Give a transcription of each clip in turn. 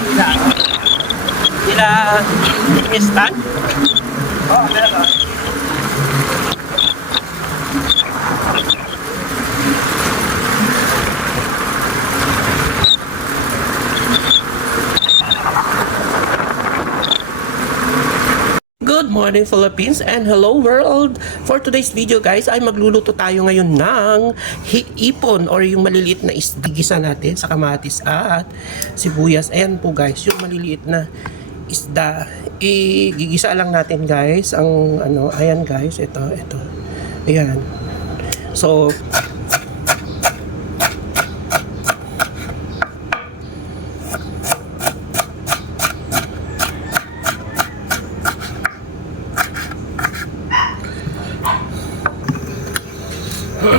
nila. Nila Stan? Oo, oh, meron. Morning Philippines and hello world! For today's video guys ay magluluto tayo ngayon ng ipon or yung maliliit na isda natin sa kamatis at sibuyas. Ayan po guys, yung maliliit na isda. Igigisa lang natin guys ang ano, ayan guys, ito, ito. Ayan. So, Ito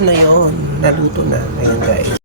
na yon naluto na. Ayan guys.